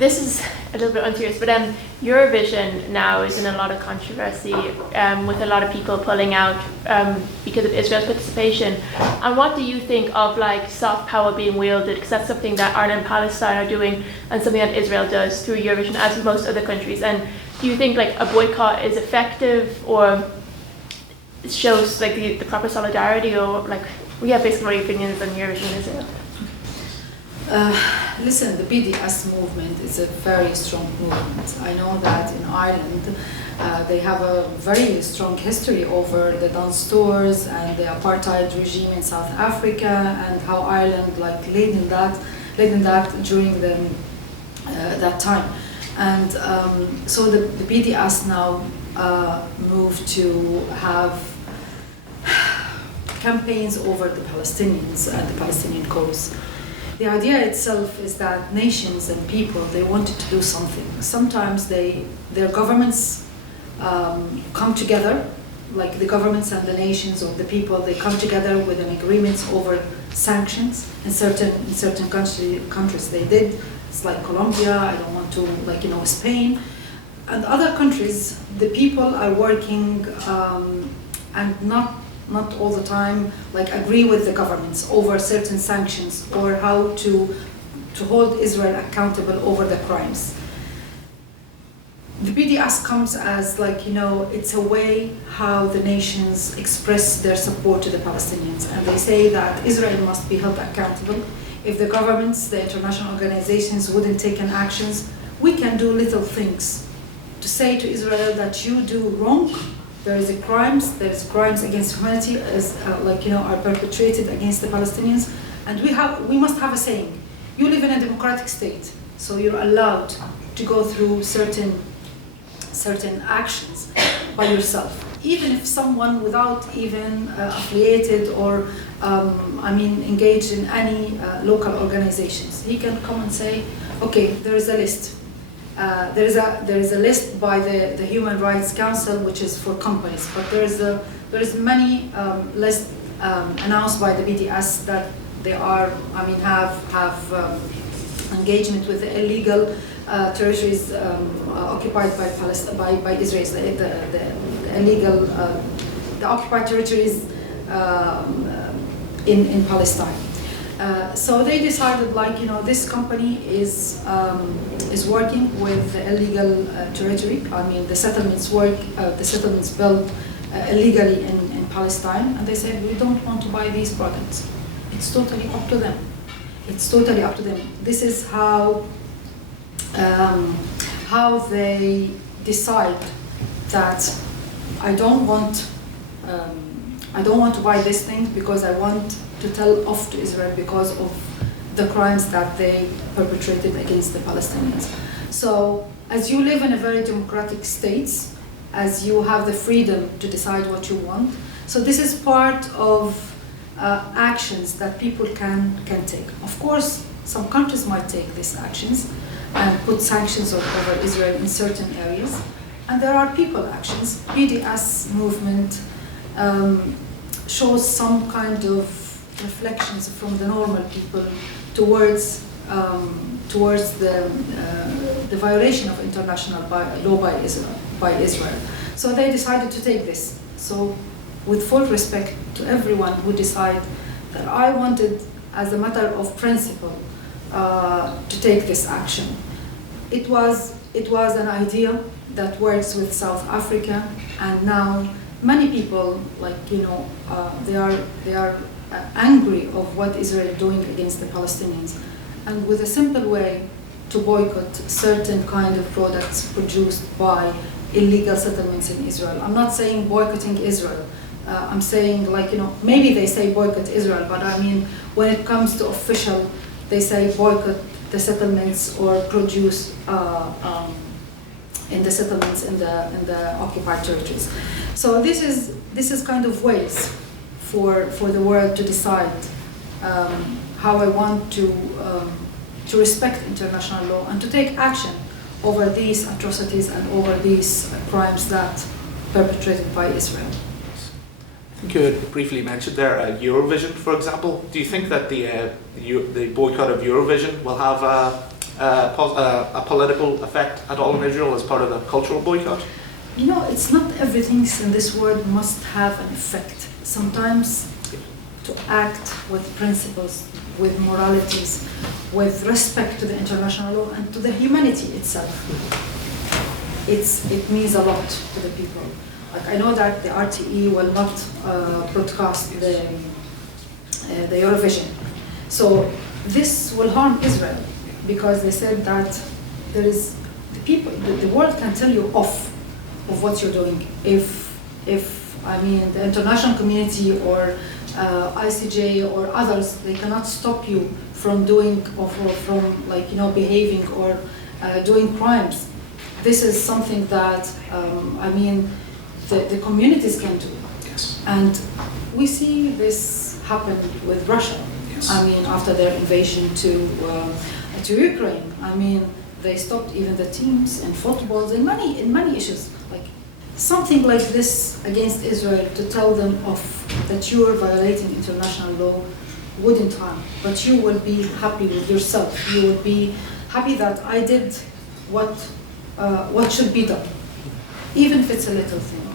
This is a little bit unserious, but EuroVision now is in a lot of controversy with a lot of people pulling out because of Israel's participation. And what do you think of like soft power being wielded? Because that's something that Ireland and Palestine are doing, and something that Israel does through EuroVision, as most other countries. And do you think like a boycott is effective, or shows like the proper solidarity, or like we have basically my opinions on EuroVision in Israel? Listen, the BDS movement is a very strong movement. I know that in Ireland they have a very strong history over the Dunn Stores and the apartheid regime in South Africa, and how Ireland like led in that during that time. And so the BDS now moved to have campaigns over the Palestinians and the Palestinian cause. The idea itself is that nations and people, they wanted to do something. Sometimes their governments come together, like the governments and the nations or the people, they come together with an agreement over sanctions. In certain countries they did. It's like Colombia, I don't want to, Spain. And other countries, the people are working and not all the time agree with the governments over certain sanctions or how to hold Israel accountable over the crimes. The BDS comes as it's a way how the nations express their support to the Palestinians, and they say that Israel must be held accountable. If the governments, the international organizations wouldn't take any actions, we can do little things to say to Israel that you do wrong. There's crimes against humanity are perpetrated against the Palestinians, and we must have a saying. You live in a democratic state, so you're allowed to go through certain actions by yourself. Even if someone without even affiliated or engaged in any local organizations, he can come and say, okay, there is a list. There is a list by the Human Rights Council, which is for companies, but there is many lists announced by the BDS that they have engagement with the illegal territories occupied by Israel, the illegal the occupied territories in Palestine. So they decided, this company is working with the illegal territory. The settlements built illegally in Palestine, and they said we don't want to buy these products. It's totally up to them. This is how they decide that I don't want to buy these things because I want to tell off to Israel because of the crimes that they perpetrated against the Palestinians. So, as you live in a very democratic state, as you have the freedom to decide what you want, so this is part of actions that people can take. Of course, some countries might take these actions and put sanctions over Israel in certain areas, and there are people actions. BDS movement shows some kind of reflections from the normal people towards the violation of international law by Israel. So they decided to take this. So with full respect to everyone who decided that I wanted, as a matter of principle, to take this action. It was an idea that works with South Africa, and now many people they are angry of what Israel is doing against the Palestinians, and with a simple way to boycott certain kind of products produced by illegal settlements in Israel. I'm not saying boycotting Israel. I'm saying maybe they say boycott Israel, but when it comes to official, they say boycott the settlements or produce in the settlements in the occupied territories. So this is kind of ways for the world to decide how I want to respect international law and to take action over these atrocities and over these crimes that perpetrated by Israel. I think you had briefly mentioned there Eurovision, for example. Do you think that the boycott of Eurovision will have a political effect at all in Israel as part of the cultural boycott? You know, it's not everything in this world must have an effect. Sometimes to act with principles, with moralities, with respect to the international law and to the humanity itself. It means a lot to the people. Like I know that the RTE will not broadcast the EuroVision. So this will harm Israel because they said that there is the people, the world can tell you off of what you're doing. If I mean the international community or ICJ or others, they cannot stop you from doing or from like behaving or doing crimes. This is something that I mean the communities can do. Yes. And we see this happen with Russia. Yes. I mean after their invasion to Ukraine. I mean they stopped even the teams in football in many issues. Like something like this against Israel to tell them off that you are violating international law wouldn't harm, but you will be happy with yourself. You will be happy that I did what should be done, even if it's a little thing.